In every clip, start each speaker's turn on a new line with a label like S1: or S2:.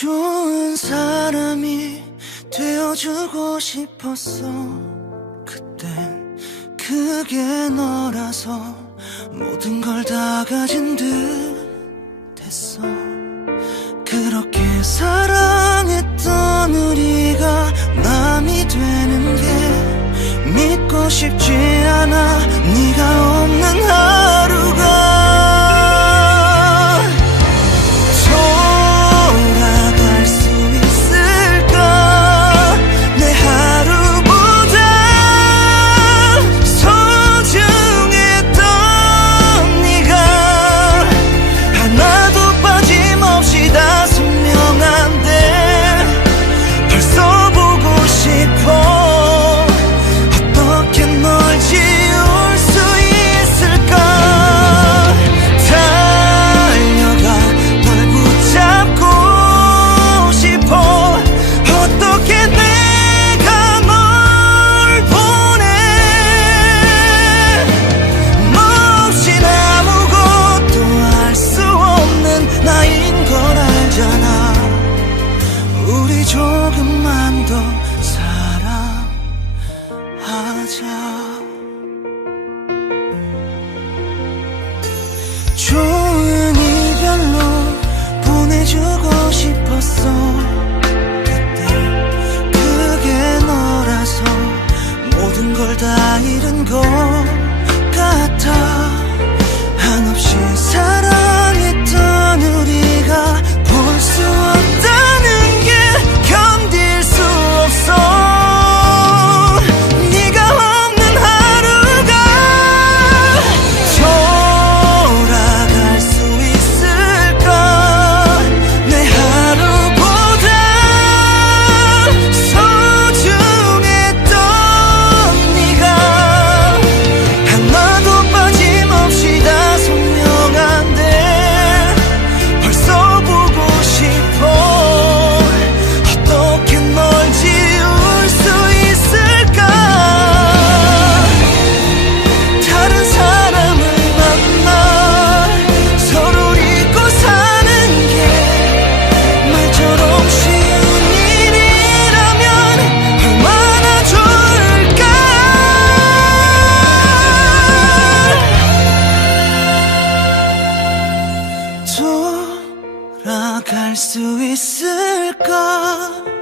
S1: 좋은 사람이 되어주고 싶었어. 그땐 그게 너라서 모든 걸 다 가진 듯 했어. 그렇게 사랑했던 우리가 남이 되는 게 믿고 싶지 않아. 네가 없는 좋은 이별로 보내주고 싶었어. 나갈 수 있을까?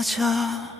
S1: 맞아.